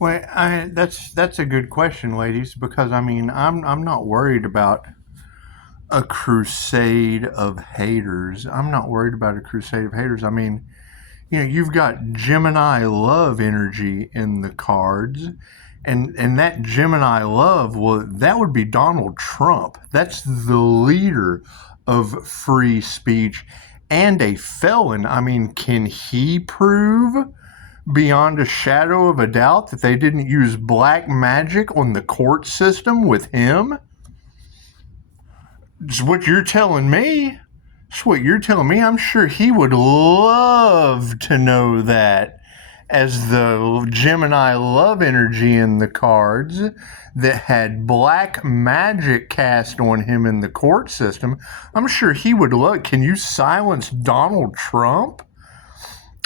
Well, that's a good question, ladies, because I mean, I'm not worried about a crusade of haters. I'm not worried about a crusade of haters. I mean, you've got Gemini love energy in the cards, and that Gemini love, well, that would be Donald Trump. That's the leader of free speech and a felon. I mean, can he prove beyond a shadow of a doubt that they didn't use black magic on the court system with him? It's what you're telling me. It's what you're telling me. I'm sure he would love to know that, as the Gemini love energy in the cards that had black magic cast on him in the court system. I'm sure he would love. Can you silence Donald Trump?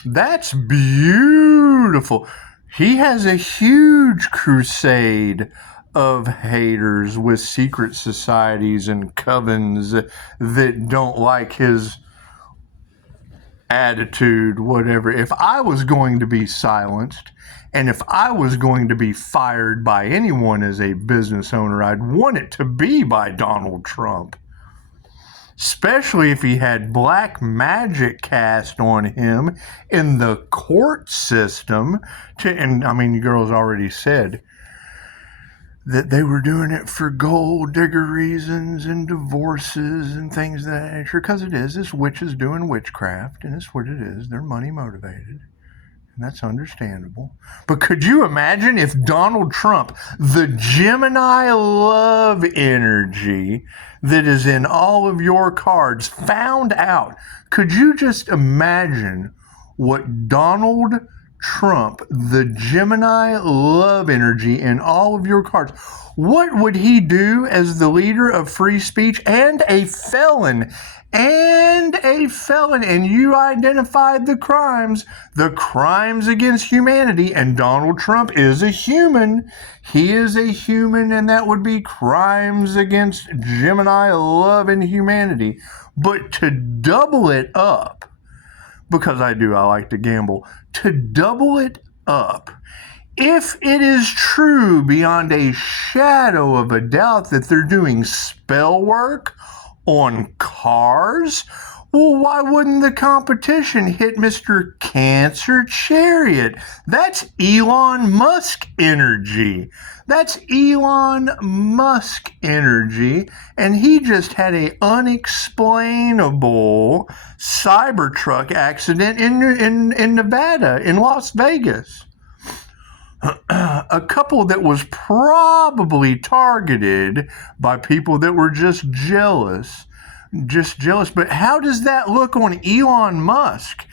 That's beautiful. He has a huge crusade of haters with secret societies and covens that don't like his attitude, whatever. If I was going to be silenced and if I was going to be fired by anyone as a business owner, I'd want it to be by Donald Trump. Especially if he had black magic cast on him in the court system. And I mean, you girls already said that they were doing it for gold digger reasons and divorces and things of that nature. Because it is. It's witches doing witchcraft, and it's what it is. They're money motivated. And that's understandable. But could you imagine if Donald Trump, the Gemini love energy that is in all of your cards, found out? Could you just imagine what Donald Trump, the Gemini love energy in all of your cards, what would he do as the leader of free speech and a felon? And you identified the crimes against humanity, and Donald Trump is a human. He is a human, and that would be crimes against Gemini love and humanity. But to double it up, because I like to gamble, to double it up, if it is true beyond a shadow of a doubt that they're doing spell work on cars, well, why wouldn't the competition hit Mr. Cancer Chariot? That's Elon Musk energy. That's Elon Musk energy, and he just had an unexplainable Cybertruck accident in Nevada, in Las Vegas. A couple that was probably targeted by people that were just jealous. But how does that look on Elon Musk?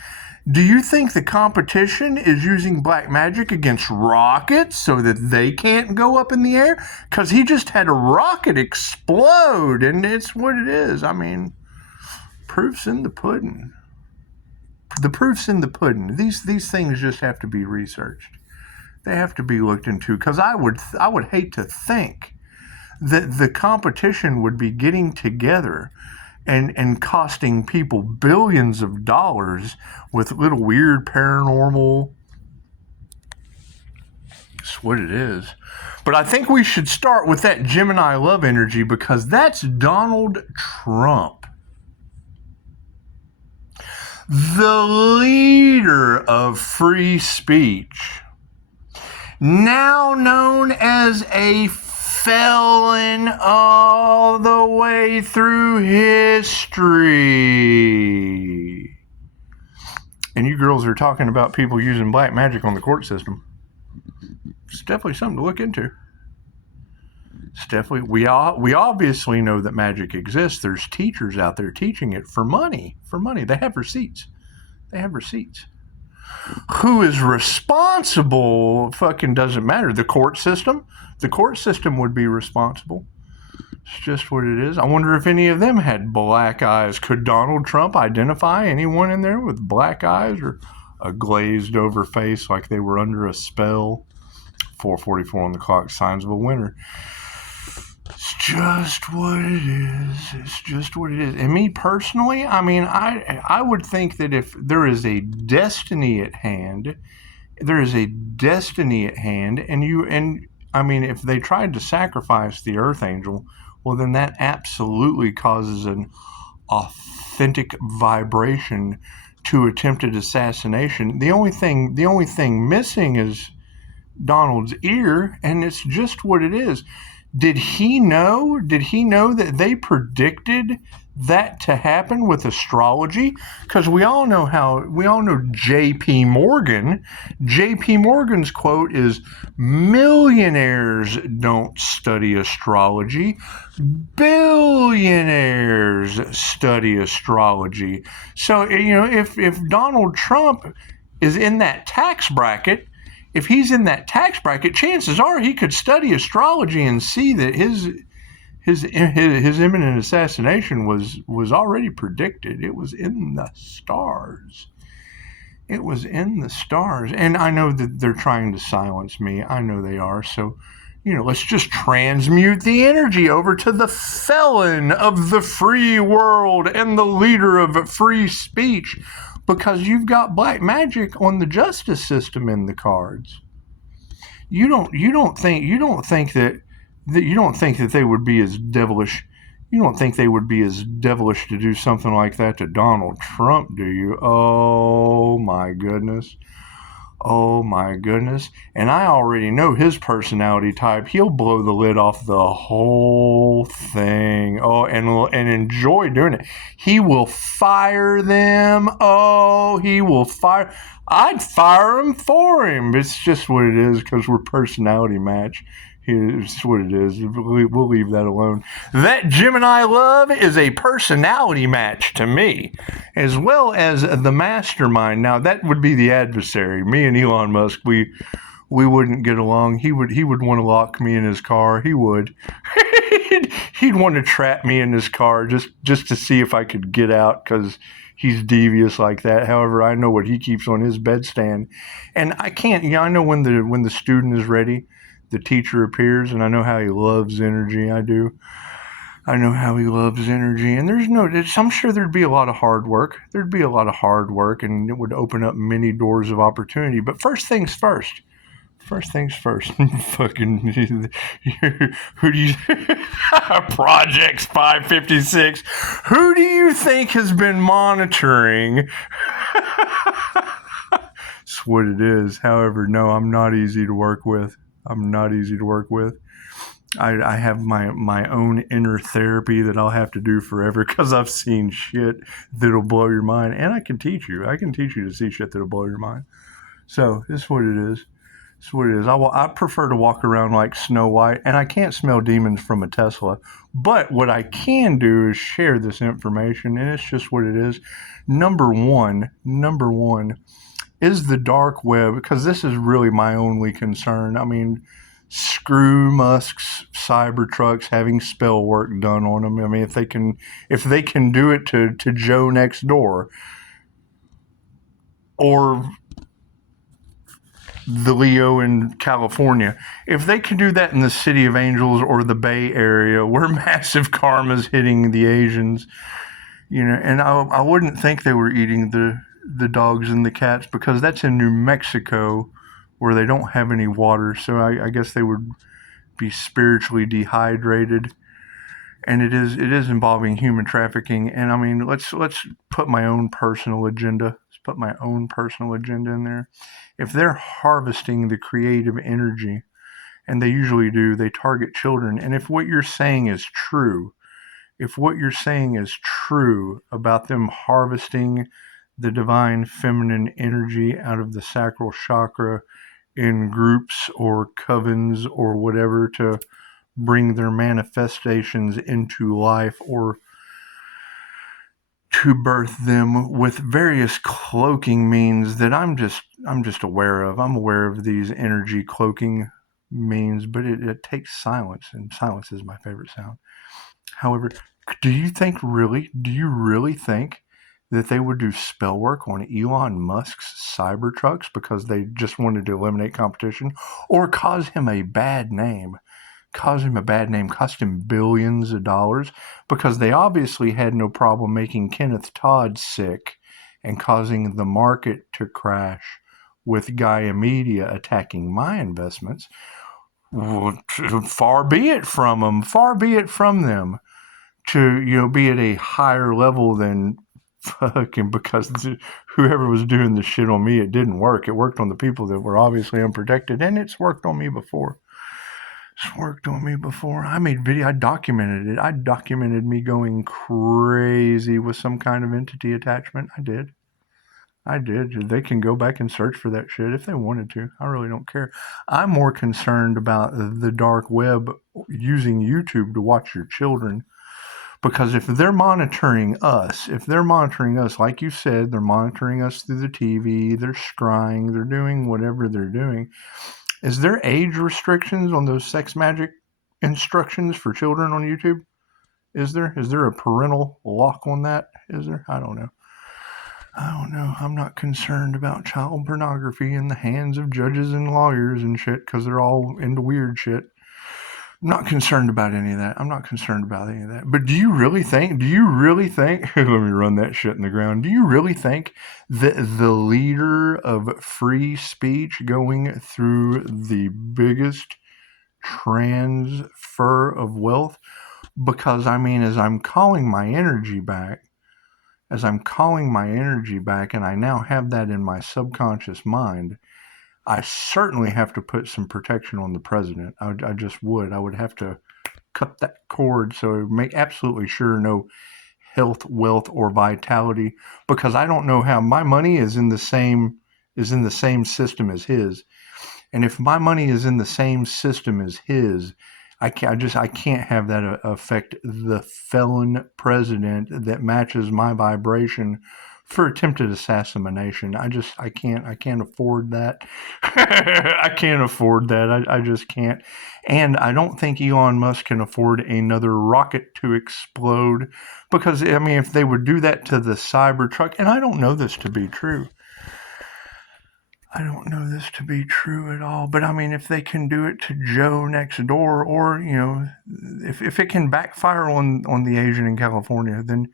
Do you think the competition is using black magic against rockets so that they can't go up in the air? Because he just had a rocket explode, and it's what it is. I mean, proof's in the pudding. The proof's in the pudding. These things just have to be researched. They have to be looked into, because I would hate to think that the competition would be getting together and costing people billions of dollars with little weird paranormal. It's what it is. But I think we should start with that Gemini love energy, because that's Donald Trump, the leader of free speech, now known as a felon all the way through history. And you girls are talking about people using black magic on the court system. It's definitely something to look into. It's definitely, we obviously know that magic exists. There's teachers out there teaching it for money. They have receipts. Who is responsible fucking doesn't matter. The court system would be responsible. It's just what it is. I wonder if any of them had black eyes. Could Donald Trump identify anyone in there with black eyes or a glazed over face like they were under a spell? 4:44 on the clock, signs of a winter. It's just what it is. And me personally, I mean, I would think that if there is a destiny at hand There is a destiny at hand, and I mean, if they tried to sacrifice the Earth Angel, well, then that absolutely causes an authentic vibration to attempted assassination. The only thing missing is Donald's ear, and it's just what it is. Did he know? Did he know that they predicted that to happen with astrology? Because we all know J.P. Morgan. J.P. Morgan's quote is, "Millionaires don't study astrology. Billionaires study astrology." So, if Donald Trump is in that tax bracket, if he's in that tax bracket, chances are he could study astrology and see that his imminent assassination was already predicted. It was in the stars. It was in the stars. And I know that they're trying to silence me. I know they are. So, let's just transmute the energy over to the felon of the free world and the leader of free speech, because you've got black magic on the justice system in the cards. You don't think that they would be as devilish. You don't think they would be as devilish to do something like that to Donald Trump, do you? Oh my goodness. Oh my goodness. And I already know his personality type. He'll blow the lid off the whole thing. Oh, and enjoy doing it. He will fire them. Oh, he will fire. I'd fire him for him. It's just what it is, because we're personality match. It's what it is. We'll leave that alone. That Gemini love is a personality match to me, as well as the mastermind. Now, that would be the adversary. Me and Elon Musk, we wouldn't get along. He would want to lock me in his car. He would. He'd want to trap me in his car just to see if I could get out, because he's devious like that. However, I know what he keeps on his bedstand, and I can't. I know when the student is ready, the teacher appears, and I know how he loves energy. I do. I know how he loves energy, and I'm sure there'd be a lot of hard work. There'd be a lot of hard work, and it would open up many doors of opportunity. But first things first. First things first. Fucking, who do you, Projects 556, who do you think has been monitoring? That's what it is. However, no, I'm not easy to work with. I'm not easy to work with. I have my own inner therapy that I'll have to do forever, because I've seen shit that'll blow your mind. And I can teach you. I can teach you to see shit that'll blow your mind. So, this is what it is. It's what it is. I prefer to walk around like Snow White, and I can't smell demons from a Tesla. But what I can do is share this information, and it's just what it is. Number one is the dark web, because this is really my only concern. I mean, screw Musk's Cybertrucks having spell work done on them. I mean, if they can do it to Joe next door, or the Leo in California, if they can do that in the City of Angels or the Bay Area, where massive karma's hitting the Asians, and I wouldn't think they were eating the dogs and the cats, because that's in New Mexico, where they don't have any water. So I guess they would be spiritually dehydrated, and it is involving human trafficking. And I mean, let's put my own personal agenda. Let's put my own personal agenda in there. If they're harvesting the creative energy, and they usually do, they target children. And if what you're saying is true, about them harvesting the divine feminine energy out of the sacral chakra in groups or covens or whatever, to bring their manifestations into life, or to birth them with various cloaking means that I'm just aware of. I'm aware of these energy cloaking means, but it takes silence, and silence is my favorite sound. However, do you really think that they would do spell work on Elon Musk's Cybertrucks because they just wanted to eliminate competition, or cause him a bad name? Cost him billions of dollars, because they obviously had no problem making Kenneth Todd sick and causing the market to crash with Gaia Media attacking my investments. Well, far be it from them. Far be it from them to be at a higher level than fucking, because whoever was doing the shit on me, it didn't work. It worked on the people that were obviously unprotected, and it's worked on me before. It's worked on me before. I made video. I documented it. I documented me going crazy with some kind of entity attachment. I did. They can go back and search for that shit if they wanted to. I really don't care. I'm more concerned about the dark web using YouTube to watch your children. Because if they're monitoring us, like you said, they're monitoring us through the TV, they're scrying, they're doing whatever they're doing. Is there age restrictions on those sex magic instructions for children on YouTube? Is there a parental lock on that? Is there? I don't know. I'm not concerned about child pornography in the hands of judges and lawyers and shit, because they're all into weird shit. I'm not concerned about any of that. But do you really think, let me run that shit in the ground. Do you really think that the leader of free speech going through the biggest transfer of wealth? Because as I'm calling my energy back, and I now have that in my subconscious mind, I certainly have to put some protection on the president. I just would. I would have to cut that cord so make absolutely sure no health, wealth, or vitality, because I don't know how my money is in the same system as his. And if my money is in the same system as his, I can't have that affect the felon president that matches my vibration for attempted assassination. I can't afford that. I can't afford that. I just can't. And I don't think Elon Musk can afford another rocket to explode, because if they would do that to the Cybertruck, and I don't know this to be true. At all, but if they can do it to Joe next door, or if it can backfire on the Asian in California, then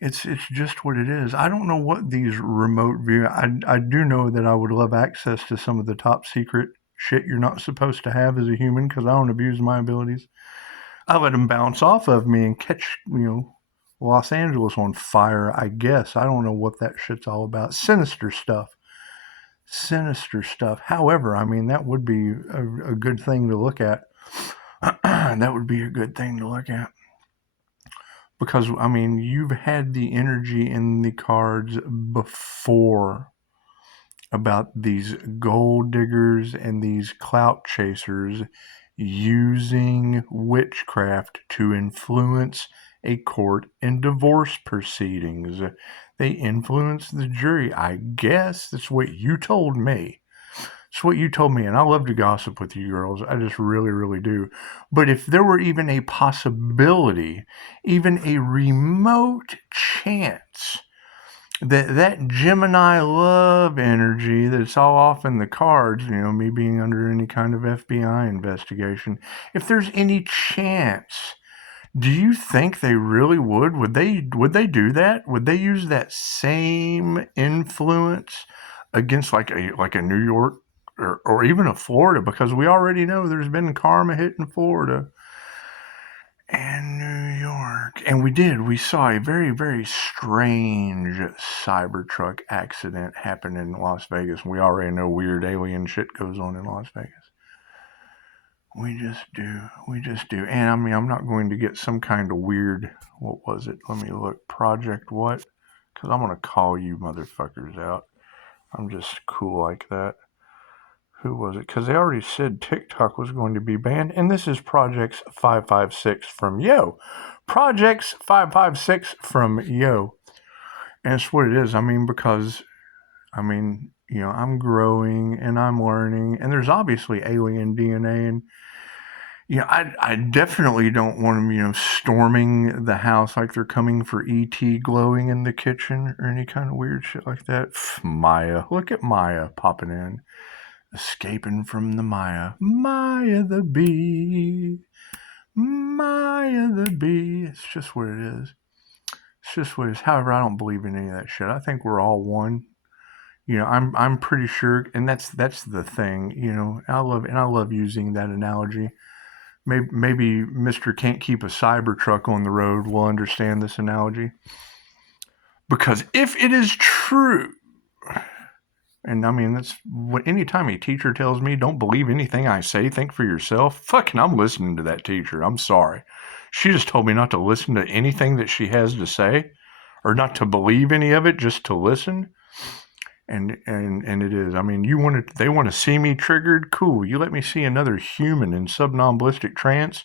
it's just what it is. I don't know what these remote view. I do know that I would love access to some of the top secret shit you're not supposed to have as a human, because I don't abuse my abilities. I let them bounce off of me and catch Los Angeles on fire. I guess I don't know what that shit's all about. Sinister stuff. However, that would be a good thing to look at. Because you've had the energy in the cards before about these gold diggers and these clout chasers using witchcraft to influence a court and divorce proceedings. They influence the jury. I guess that's what you told me. And I love to gossip with you girls. I just really, really do. But if there were even a possibility, even a remote chance, that Gemini love energy that's all off in the cards, me being under any kind of FBI investigation, if there's any chance, do you think they really would? Would they do that? Would they use that same influence against like a New York or even a Florida? Because we already know there's been karma hitting Florida and New York. And we saw a very, very strange Cybertruck accident happen in Las Vegas. We already know weird alien shit goes on in Las Vegas. We just do. And I'm not going to get some kind of weird, what was it? Let me look. Project what? Because I'm going to call you motherfuckers out. I'm just cool like that. Who was it? Because they already said TikTok was going to be banned. And this is Projects 556 from Yo. Projects 556 from Yo. And it's what it is. Because, I'm growing and I'm learning. And there's obviously alien DNA. And, I definitely don't want them, storming the house like they're coming for E.T. glowing in the kitchen or any kind of weird shit like that. Maya. Look at Maya popping in. Escaping from the Maya. Maya the bee. It's just what it is. However, I don't believe in any of that shit. I think we're all one. I'm pretty sure, and that's the thing. I love using that analogy. Maybe Mr. Can't Keep a Cybertruck on the road will understand this analogy. Because if it is true, and I mean, that's what anytime a teacher tells me, don't believe anything I say, think for yourself, fucking, I'm listening to that teacher. I'm sorry. She just told me not to listen to anything that she has to say, or not to believe any of it, just to listen. And it is. I mean, they want to see me triggered? Cool. You let me see another human in subnomalistic trance,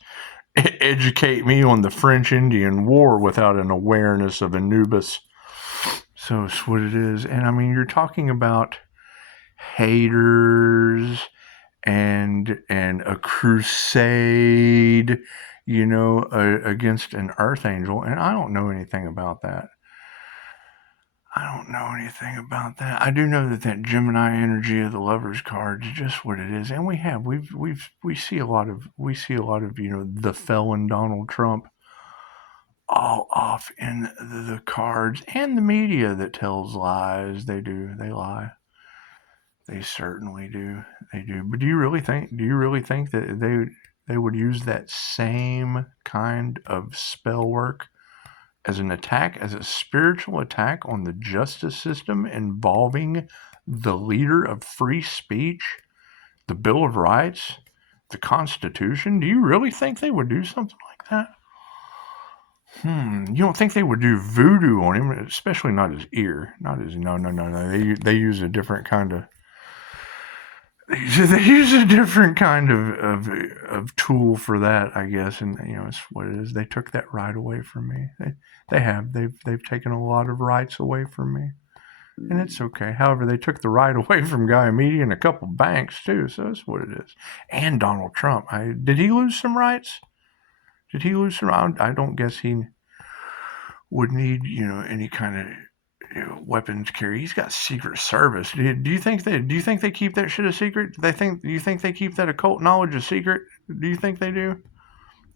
educate me on the French-Indian War without an awareness of Anubis. So it's what it is. And I mean, you're talking about haters and a crusade, against an earth angel. And I don't know anything about that. I do know that Gemini energy of the Lovers card is just what it is. And we see a lot of the felon Donald Trump all off in the cards, and the media that tells lies. They lie. They certainly do. They do. But do you really think that they would use that same kind of spell work as an attack, as a spiritual attack on the justice system involving the leader of free speech, the Bill of Rights, the Constitution? Do you really think they would do something like that? You don't think they would do voodoo on him, especially not his ear, not his, no. They use a different kind of, they use a different kind of tool for that, I guess. And, it's what it is. They took that right away from me. They've taken a lot of rights away from me. And it's okay. However, they took the right away from Guy Media and a couple banks too. So that's what it is. And Donald Trump. Did he lose some rights? I don't guess he would need, any kind of weapons carry. He's got Secret Service. Do you think they keep that shit a secret? Do you think they keep that occult knowledge a secret? Do you think they do?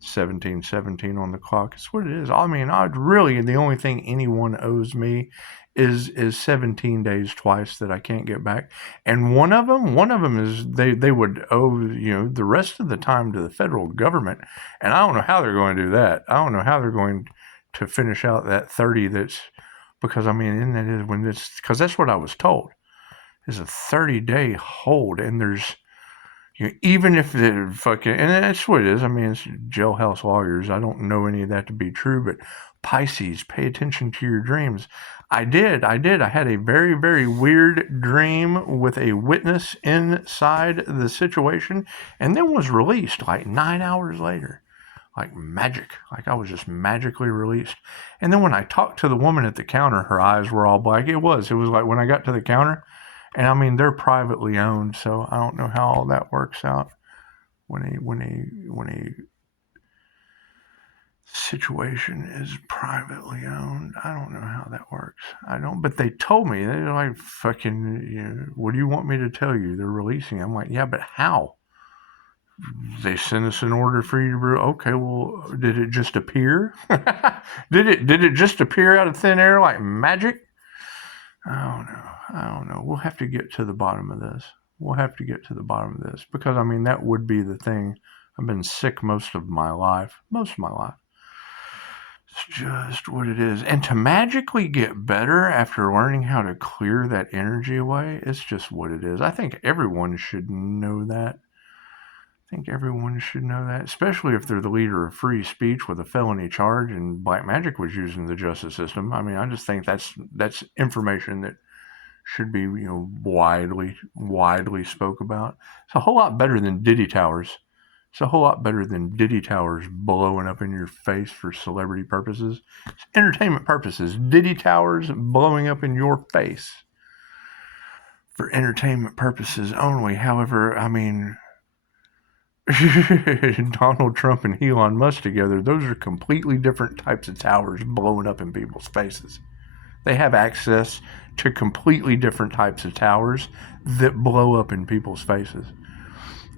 1717 on the clock. It's what it is. I mean, the only thing anyone owes me is 17 days twice that I can't get back. And one of them is they would owe, the rest of the time to the federal government. And I don't know how they're going to do that. I don't know how they're going to finish out that 30 because I mean, and that is because that's what I was told. Is a 30-day hold, and there's, even if they're fucking, and that's what it is. I mean, it's jailhouse lawyers. I don't know any of that to be true, but Pisces, pay attention to your dreams. I did. I had a very, very weird dream with a witness inside the situation, and then was released like 9 hours later. Like magic. Like I was just magically released. And then when I talked to the woman at the counter, her eyes were all black. It was like when I got to the counter, and I mean, they're privately owned, so I don't know how all that works out when a situation is privately owned. I don't know how that works. But they told me, they're like, fucking, what do you want me to tell you? They're releasing. I'm like, yeah, but how? They sent us an order for you to brew. Okay, well, did it just appear? Did it just appear out of thin air like magic? I don't know. We'll have to get to the bottom of this. Because I mean, that would be the thing. I've been sick most of my life. It's just what it is. And to magically get better after learning how to clear that energy away, it's just what it is. I think everyone should know that. Especially if they're the leader of free speech with a felony charge and black magic was used in the justice system. I mean, I just think that's information that should be, widely spoke about. It's a whole lot better than Diddy Towers. Blowing up in your face for celebrity purposes. It's entertainment purposes. Diddy Towers blowing up in your face for entertainment purposes only. However, I mean, Donald Trump and Elon Musk together, those are completely different types of towers blowing up in people's faces. They have access to completely different types of towers that blow up in people's faces.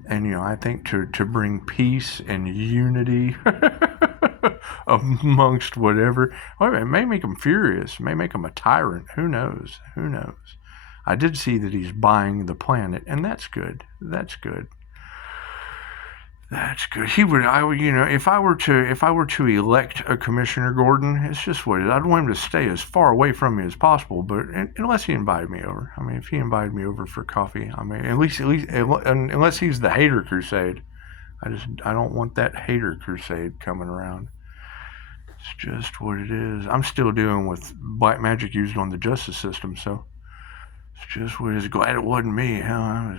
And, I think to bring peace and unity amongst whatever, well, it may make them furious, it may make them a tyrant. Who knows? I did see that he's buying the planet, and that's good. That's good. That's good. He would, I would, if I were to elect a Commissioner Gordon, it's just what it is. I'd want him to stay as far away from me as possible, but unless he invited me over. I mean, if he invited me over for coffee, I mean, at least, unless he's the hater crusade, I don't want that hater crusade coming around. It's just what it is. I'm still dealing with black magic used on the justice system, so it's just what it is. Glad it wasn't me. Hell,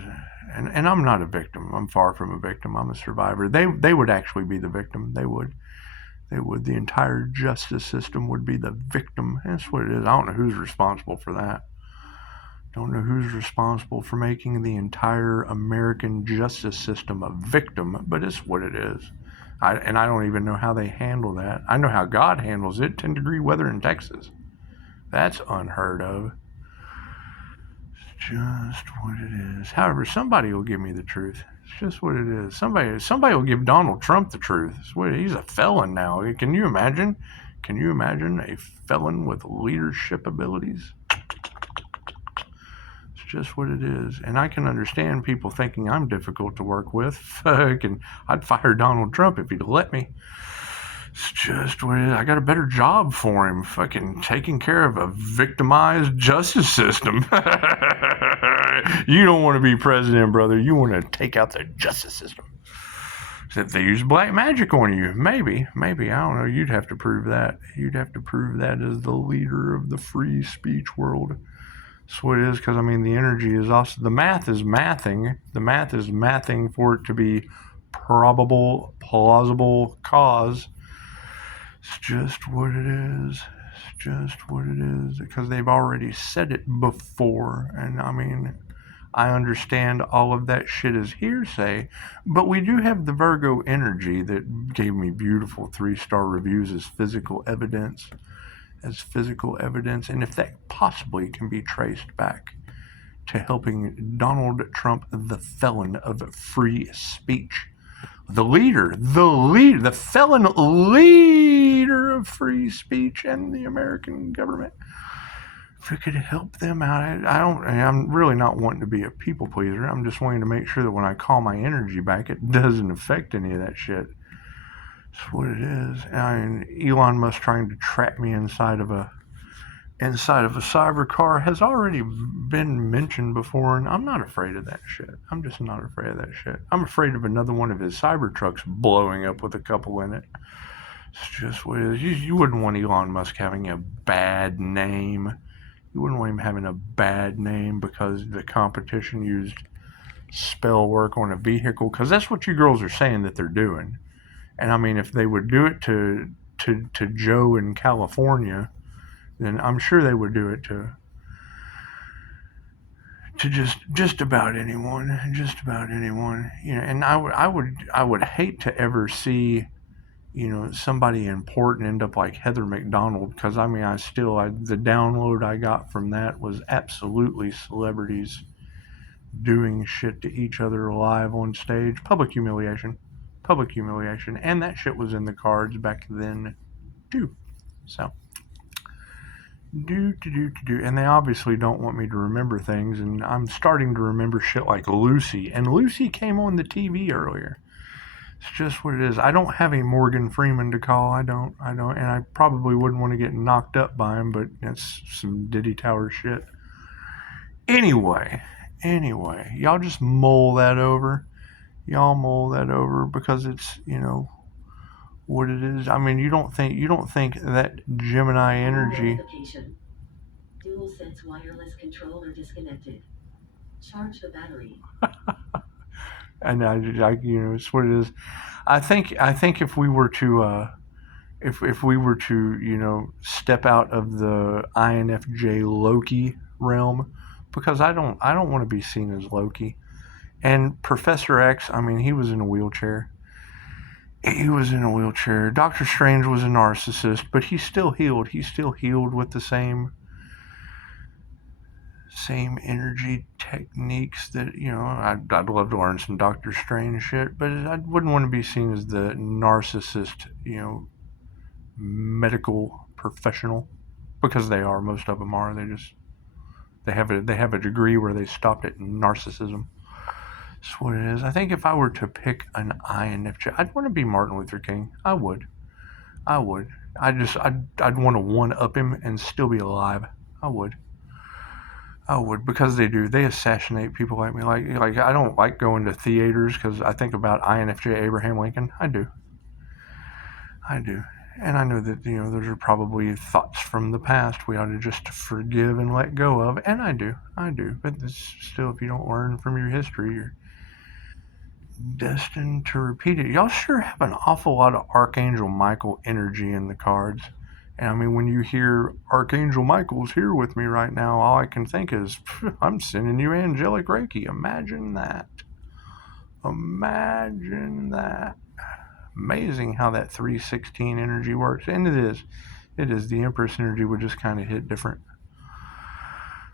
and I'm not a victim. I'm far from a victim. I'm a survivor. They would actually be the victim. They would. The entire justice system would be the victim. That's what it is. I don't know who's responsible for that. Don't know who's responsible for making the entire American justice system a victim, but it's what it is. I don't even know how they handle that. I know how God handles it. 10-degree weather in Texas. That's unheard of. It's just what it is. However, somebody will give me the truth. It's just what it is. Somebody will give Donald Trump the truth. He's a felon now. Can you imagine? Can you imagine a felon with leadership abilities? It's just what it is. And I can understand people thinking I'm difficult to work with. I'd fire Donald Trump if he'd let me. It's just what it is. I got a better job for him. Fucking taking care of a victimized justice system. You don't want to be president, brother. You want to take out the justice system. If they use black magic on you, maybe. I don't know. You'd have to prove that. You'd have to prove that as the leader of the free speech world. That's what it is, because, I mean, the energy is also... The math is mathing. The math is mathing for it to be probable, plausible cause. It's just what it is. It's just what it is. Because they've already said it before. And, I mean, I understand all of that shit is hearsay. But we do have the Virgo energy that gave me beautiful 3-star reviews as physical evidence. And if that possibly can be traced back to helping Donald Trump, the felon of free speech, the felon leader of free speech and the American government, if we could help them out. I'm really not wanting to be a people pleaser. I'm just wanting to make sure that when I call my energy back, it doesn't affect any of that shit. That's what it is. Elon Musk trying to trap me inside of a cyber car has already been mentioned before, and I'm not afraid of that shit. I'm just not afraid of that shit. I'm afraid of another one of his cyber trucks blowing up with a couple in it. It's just what it is. You wouldn't want Elon Musk having a bad name. You wouldn't want him having a bad name because the competition used spell work on a vehicle, because that's what you girls are saying that they're doing. And I mean, if they would do it to Joe in California, then I'm sure they would do it to just about anyone. And I would hate to ever see, somebody important end up like Heather McDonald, because I mean, the download I got from that was absolutely celebrities doing shit to each other live on stage. Public humiliation, and that shit was in the cards back then too. So and they obviously don't want me to remember things, and I'm starting to remember shit like Lucy, and Lucy came on the TV earlier. It's just what it is. I don't have a Morgan Freeman to call. I don't, and I probably wouldn't want to get knocked up by him, but it's some Diddy Tower shit. Anyway, y'all just mull that over. Because it's, what it is. I mean, you don't think that Gemini energy... Dual sense wireless control are disconnected. Charge the battery. And I it's what it is. I think if we were to step out of the INFJ Loki realm, because I don't want to be seen as Loki. And Professor X, I mean, he was in a wheelchair. Doctor Strange was a narcissist, but he still healed. He still healed with the same energy techniques that, I'd love to learn some Doctor Strange shit, but I wouldn't want to be seen as the narcissist, medical professional, because they are. Most of them are. They have a degree where they stopped at narcissism. That's what it is. I think if I were to pick an INFJ, I'd want to be Martin Luther King. I would. I'd want to one up him and still be alive. I would because they assassinate people like me. Like I don't like going to theaters because I think about INFJ Abraham Lincoln. I do, and I know that those are probably thoughts from the past we ought to just forgive and let go of, and I do. But still, if you don't learn from your history, you're destined to repeat it. Y'all sure have an awful lot of Archangel Michael energy in the cards. And I mean, when you hear Archangel Michael's here with me right now, all I can think is, I'm sending you angelic Reiki. Imagine that. Imagine that. Amazing how that 316 energy works. And it is. The Empress energy would just kind of hit different.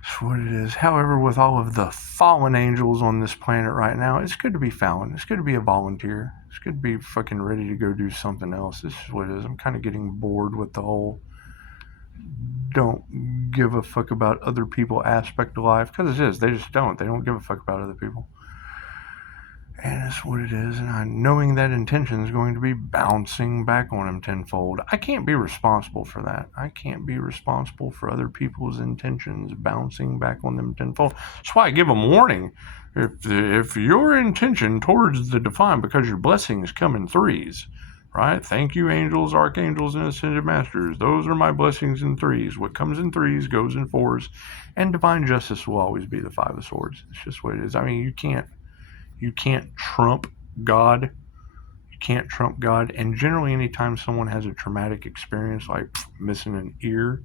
That's what it is. However, with all of the fallen angels on this planet right now, it's good to be Fallon. It's good to be a volunteer. It's good to be fucking ready to go do something else. This is what it is. I'm kind of getting bored with the whole don't give a fuck about other people aspect of life, because it is. They just don't. They don't give a fuck about other people. And that's what it is. And knowing that intention is going to be bouncing back on them tenfold. I can't be responsible for that. I can't be responsible for other people's intentions bouncing back on them tenfold. That's why I give them warning. If your intention towards the divine, because your blessings come in threes, right? Thank you, angels, archangels, and ascended masters. Those are my blessings in threes. What comes in threes goes in fours. And divine justice will always be the Five of Swords. It's just what it is. I mean, you can't trump God. You can't trump God. And generally, anytime someone has a traumatic experience, like missing an ear,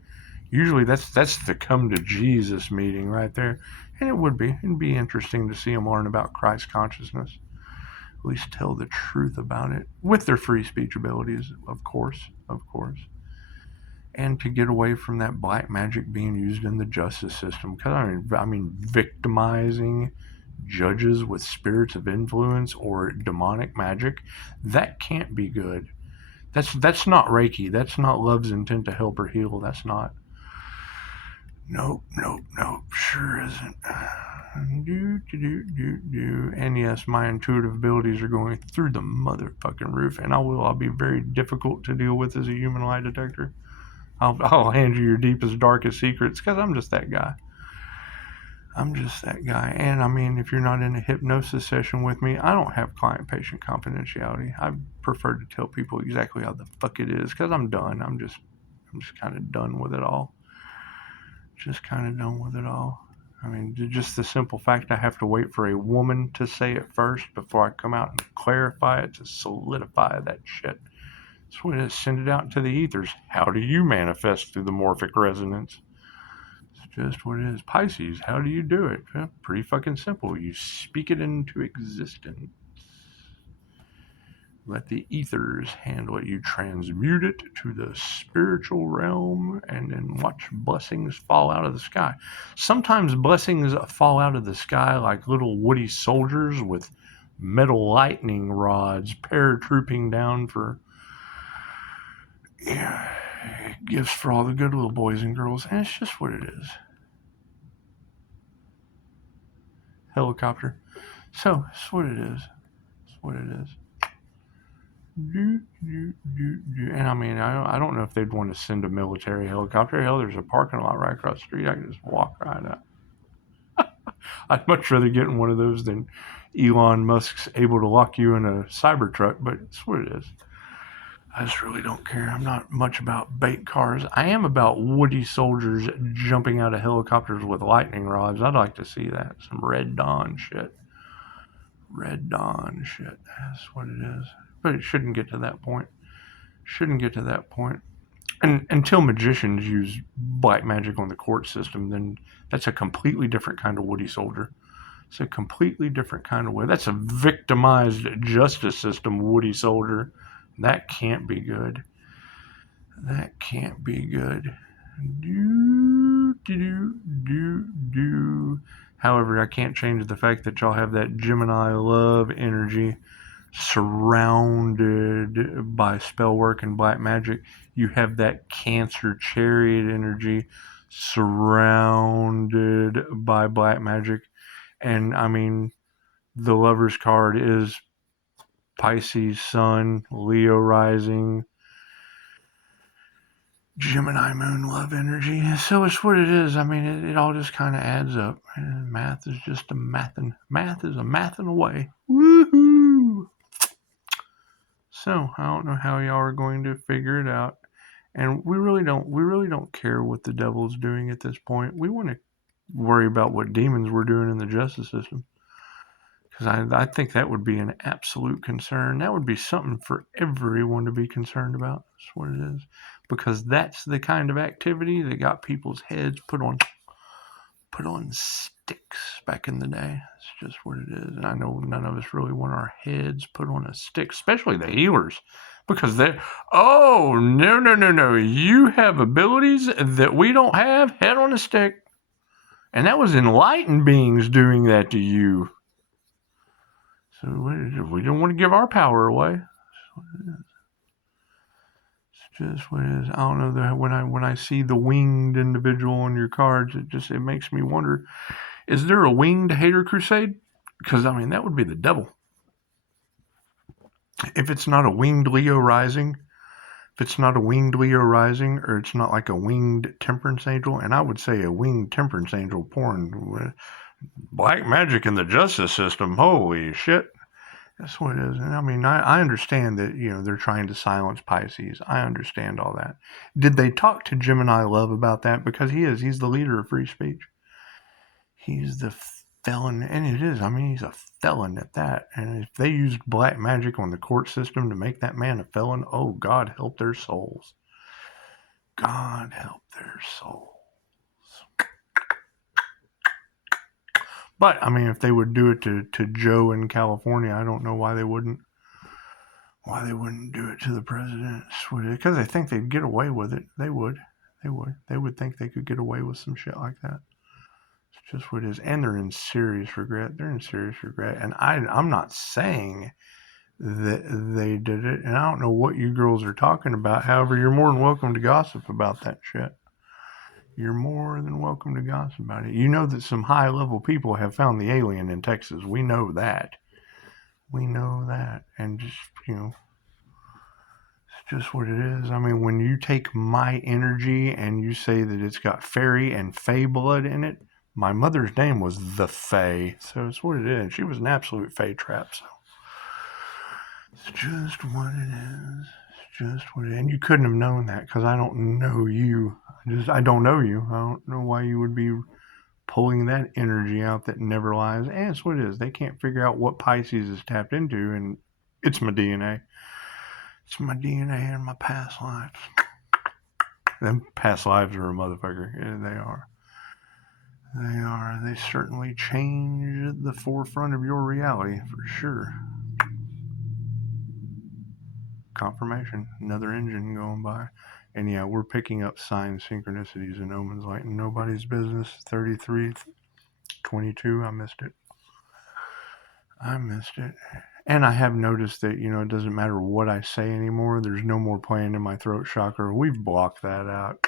usually that's the come to Jesus meeting right there. And it'd be interesting to see them learn about Christ consciousness. At least tell the truth about it with their free speech abilities, of course. And to get away from that black magic being used in the justice system. Because I mean, victimizing judges with spirits of influence or demonic magic, that can't be good. That's not Reiki. That's not love's intent to help or heal. That's not. Nope. Sure isn't. And yes, my intuitive abilities are going through the motherfucking roof, and I'll be very difficult to deal with as a human lie detector. I'll hand you your deepest, darkest secrets, because I'm just that guy. And I mean, if you're not in a hypnosis session with me, I don't have client-patient confidentiality. I prefer to tell people exactly how the fuck it is, because I'm done. I'm just kind of done with it all. I mean, just the simple fact I have to wait for a woman to say it first before I come out and clarify it to solidify that shit. That's what it is. Send it out into the ethers. How do you manifest through the morphic resonance? It's just what it is. Pisces, how do you do it? Well, pretty fucking simple. You speak it into existence. Let the ethers handle it. You transmute it to the spiritual realm and then watch blessings fall out of the sky. Sometimes blessings fall out of the sky like little woody soldiers with metal lightning rods paratrooping down for gifts for all the good little boys and girls. And it's just what it is. Helicopter. So, it's what it is. And I mean, I don't know if they'd want to send a military helicopter. Hell, there's a parking lot right across the street. I can just walk right up. I'd much rather get in one of those than Elon Musk's able to lock you in a Cybertruck, but it's what it is. I just really don't care. I'm not much about bait cars. I am about woody soldiers jumping out of helicopters with lightning rods. I'd like to see that. Some Red Dawn shit. That's what it is. But it shouldn't get to that point. And until magicians use black magic on the court system, then that's a completely different kind of woody soldier. It's a completely different kind of way. That's a victimized justice system woody soldier. That can't be good. However, I can't change the fact that y'all have that Gemini love energy surrounded by spell work and black magic. You have that Cancer chariot energy surrounded by black magic. And I mean, the Lover's card is Pisces Sun, Leo rising, Gemini moon, love energy. So it's what it is. I mean, it all just kind of adds up. And math is just a mathin'. Math is a mathin' away. Woohoo! So I don't know how y'all are going to figure it out. And we really don't care what the devil's doing at this point. We want to worry about what demons we're doing in the justice system. Because I think that would be an absolute concern. That would be something for everyone to be concerned about. That's what it is. Because that's the kind of activity that got people's heads put on sticks back in the day. It's just what it is. And I know none of us really want our heads put on a stick, especially the healers. Because they're, oh, no. You have abilities that we don't have, head on a stick. And that was enlightened beings doing that to you. So we don't want to give our power away. It's just what it is. I don't know that when I see the winged individual on your cards, it makes me wonder: is there a winged hater crusade? Because I mean that would be the devil. If it's not a winged Leo rising, or it's not like a winged temperance angel, and I would say a winged temperance angel pouring black magic in the justice system. Holy shit. That's what it is. And I mean, I understand that, they're trying to silence Pisces. I understand all that. Did they talk to Gemini Love about that? Because he's the leader of free speech. He's the felon, and it is. I mean, he's a felon at that. And if they used black magic on the court system to make that man a felon, oh, God help their souls. God help their souls. But, I mean, if they would do it to Joe in California, I don't know why they wouldn't. Why they wouldn't do it to the president. Because they think they'd get away with it. They would. They would think they could get away with some shit like that. It's just what it is. And they're in serious regret. And I'm not saying that they did it. And I don't know what you girls are talking about. However, you're more than welcome to gossip about that shit. You're more than welcome to gossip about it. You know that some high-level people have found the alien in Texas. We know that. And just, it's just what it is. I mean, when you take my energy and you say that it's got fairy and fae blood in it, my mother's name was the Fae. So it's what it is. She was an absolute fae trap. So it's just what it is. And you couldn't have known that because I don't know you. I don't know you. I don't know why you would be pulling that energy out that never lies. And it's what it is. They can't figure out what Pisces is tapped into, and it's my DNA. It's my DNA and my past lives. Them past lives are a motherfucker. Yeah, they are. They certainly change the forefront of your reality, for sure. Confirmation. Another engine going by. And yeah, we're picking up signs, synchronicities, and omens like nobody's business. 3322, I missed it. And I have noticed that, it doesn't matter what I say anymore. There's no more playing in my throat chakra. We've blocked that out.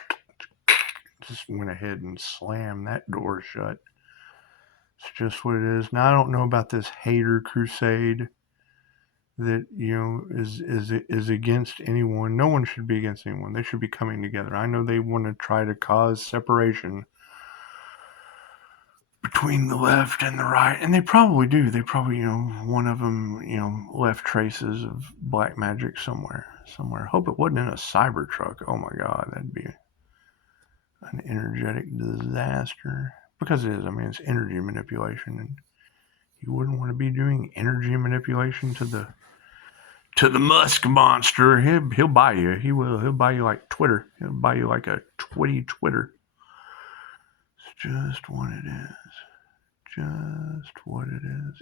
Just went ahead and slammed that door shut. It's just what it is. Now, I don't know about this hater crusade that, is against anyone. No one should be against anyone. They should be coming together. I know they want to try to cause separation between the left and the right, and they probably do. They probably, one of them, left traces of black magic somewhere. Hope it wasn't in a cyber truck. Oh my God, that'd be an energetic disaster. Because it is. I mean, it's energy manipulation, and you wouldn't want to be doing energy manipulation to the Musk monster. He'll buy you. He will. He'll buy you like Twitter. He'll buy you like a Twitter. It's just what it is.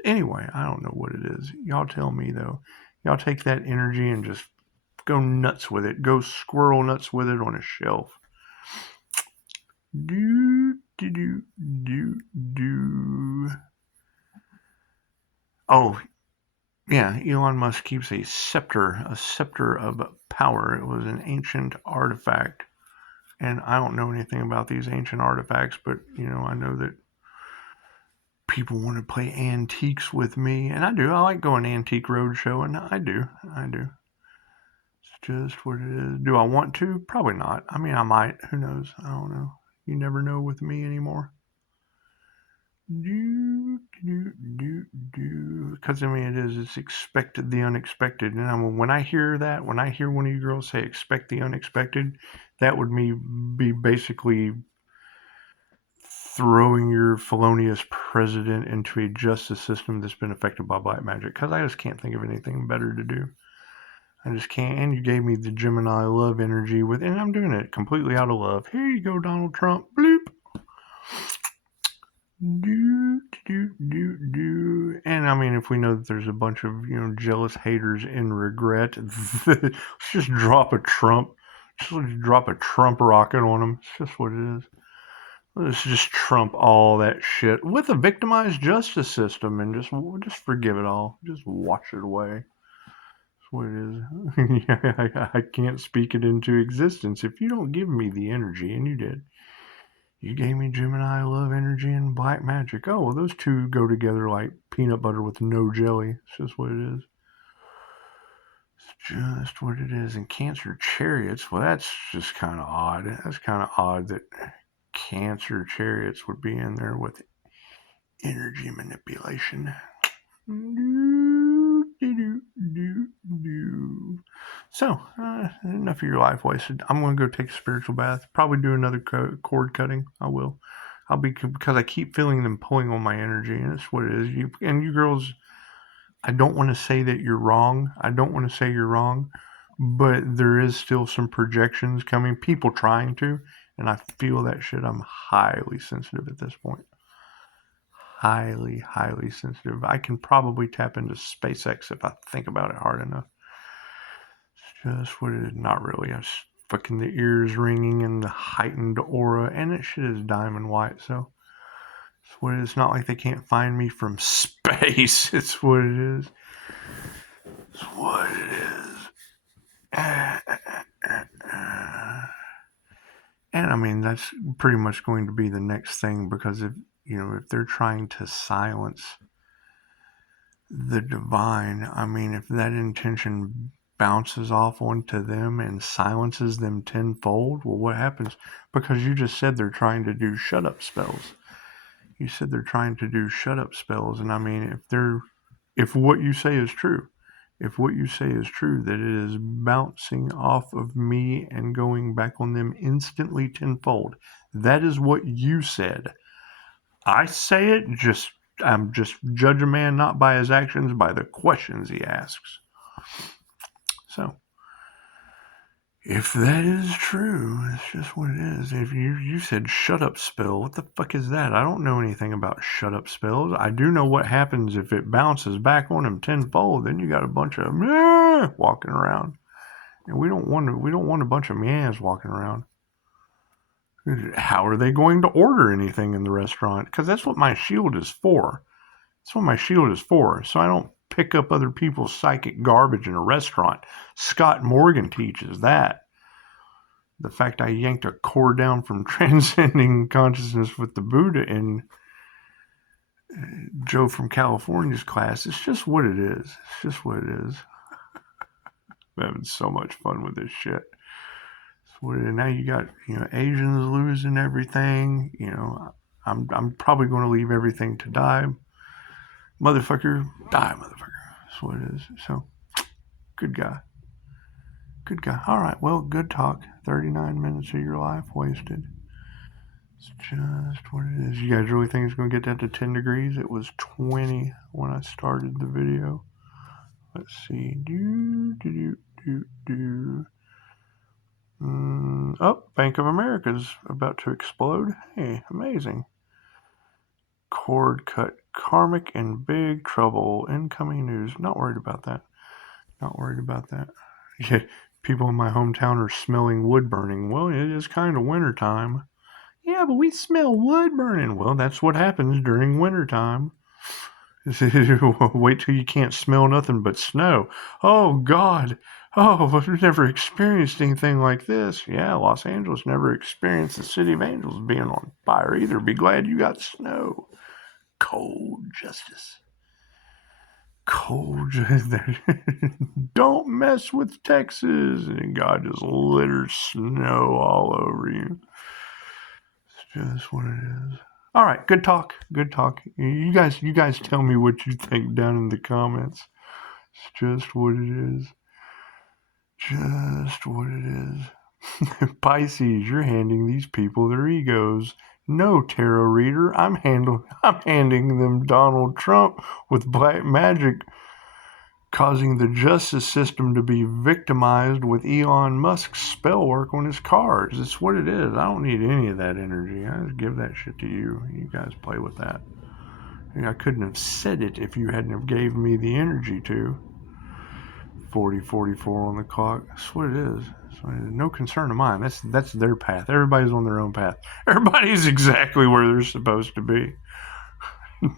Anyway, I don't know what it is. Y'all tell me, though. Y'all take that energy and just go nuts with it. Go squirrel nuts with it on a shelf. Oh, yeah, Elon Musk keeps a scepter of power. It was an ancient artifact And I don't know anything about these ancient artifacts, but, I know that people want to play antiques with me, and I do. I like going antique roadshow, and I do. It's just what it is. Do I want to? Probably not. I mean, I might. Who knows? I don't know. You never know with me anymore. Because, it's expected the unexpected. And when I hear one of you girls say expect the unexpected, that would be basically throwing your felonious president into a justice system that's been affected by black magic, because I just can't think of anything better to do. I just can't. And you gave me the Gemini love energy and I'm doing it completely out of love. Here you go, Donald Trump. Bloop. And if we know that there's a bunch of, jealous haters in regret, let's just drop a Trump. Just drop a Trump rocket on them. It's just what it is. Let's just trump all that shit with a victimized justice system and just forgive it all. Just wash it away. That's what it is. I can't speak it into existence if you don't give me the energy, and you did. You gave me Gemini love energy and black magic. Oh, well, those two go together like peanut butter with no jelly. It's just what it is. It's just what it is. And Cancer Chariots, well, that's just kind of odd. That's kind of odd that Cancer Chariots would be in there with energy manipulation. So, enough of your life wasted. I'm going to go take a spiritual bath. Probably do another cord cutting. I will. Because I keep feeling them pulling on my energy, and it's what it is. You girls, I don't want to say that you're wrong. But there is still some projections coming. People trying to. And I feel that shit. I'm highly sensitive at this point. Highly, highly sensitive. I can probably tap into SpaceX if I think about it hard enough. It's just what it is. Not really. It's fucking the ears ringing and the heightened aura. And that shit is diamond white. So it's what it is. It's not like they can't find me from space. It's what it is. It's what it is. And that's pretty much going to be the next thing, because if they're trying to silence the divine, if that intention bounces off onto them and silences them tenfold, well, what happens? Because you just said they're trying to do shut up spells. You said they're trying to do shut up spells, and if what you say is true, that it is bouncing off of me and going back on them instantly tenfold. That is what you said. I say it, I'm just judge a man not by his actions, by the questions he asks. So, if that is true, it's just what it is. If you said shut up spell, what the fuck is that? I don't know anything about shut up spells. I do know what happens if it bounces back on him tenfold. Then you got a bunch of meh walking around, and we don't want a bunch of meahs walking around. How are they going to order anything in the restaurant? Because that's what my shield is for. So I don't pick up other people's psychic garbage in a restaurant. Scott Morgan teaches that. The fact I yanked a cord down from Transcending Consciousness with the Buddha in Joe from California's class. It's just what it is. I'm having so much fun with this shit. Now you got, Asians losing everything. I'm probably going to leave everything to die. Motherfucker, die, motherfucker. That's what it is. So, good guy. All right, well, good talk. 39 minutes of your life wasted. It's just what it is. You guys really think it's going to get that to 10 degrees? It was 20 when I started the video. Let's see. Bank of America's about to explode. Hey, amazing. Cord cut. Karmic in big trouble. Incoming news. Not worried about that. Yeah, people in my hometown are smelling wood burning. Well, it is kind of winter time. Yeah, but we smell wood burning. Well, that's what happens during winter time. Wait till you can't smell nothing but snow. Oh, God. Oh, but we've never experienced anything like this. Yeah, Los Angeles never experienced the city of angels being on fire either. Be glad you got snow. Cold justice. Cold justice. Don't mess with Texas. And God just litters snow all over you. It's just what it is. All right, good talk. Good talk. You guys tell me what you think down in the comments. It's just what it is. Just what it is. Pisces, you're handing these people their egos. No, tarot reader, I'm handing them Donald Trump with black magic, causing the justice system to be victimized with Elon Musk's spell work on his cards. It's what it is. I don't need any of that energy. I just give that shit to you. You guys play with that. I couldn't have said it if you hadn't have gave me the energy to. 40:44 on the clock. That's what it is. So no concern of mine. That's their path. Everybody's on their own path. Everybody's exactly where they're supposed to be.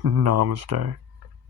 Namaste.